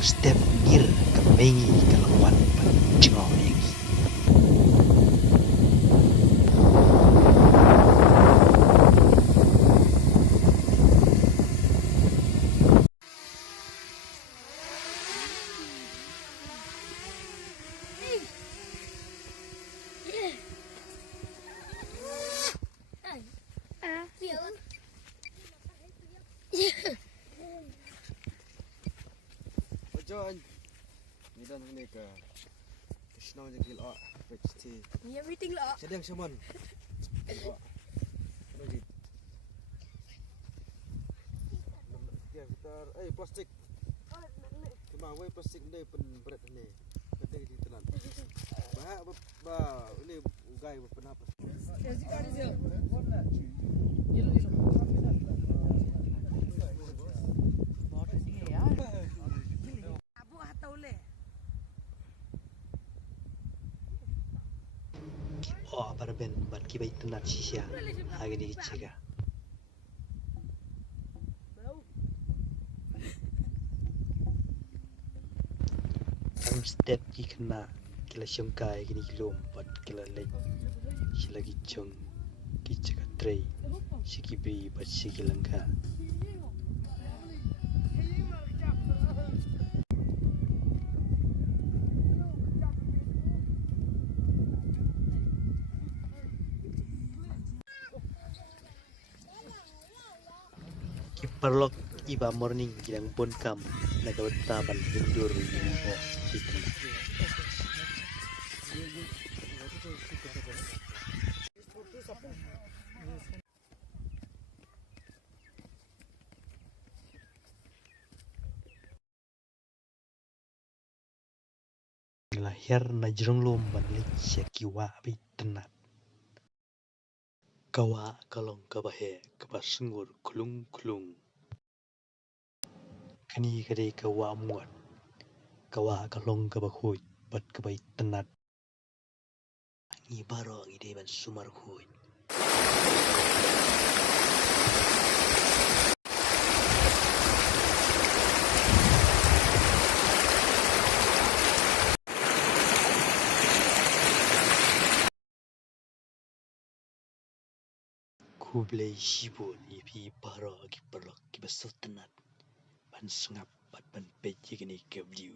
step near ka mengi kalawan pan jengong ing John, ni dan ni ke Krishna je gil PhD. Ni meeting lah. Sedang semon. Lagi. Ya kita plastik. Cuma wei plastik ni pen berat ni. Penting di telan. Bah ini ugai berpenapa. oh barben bat kibai tenat sisia agini chega ang step ikna kila syongkai gini kilom bat kila lek silagi chong kichaka trei sikibi bat sikilangka Kiparlok iba morning gilang pun kam nagawataban hindur mo sikna lahir na jerong lomban lecya kiwa bi tenat kawa kalong kabahe kabasengur kulung kulung kani kade kawa muat kawa kalong kabakhoy bat kabay tenat ngi baro ngi de ban sumar khoy kublai shibun ipi baro ki perlok ki basot tenat ban sungap bat ban peji gini ke view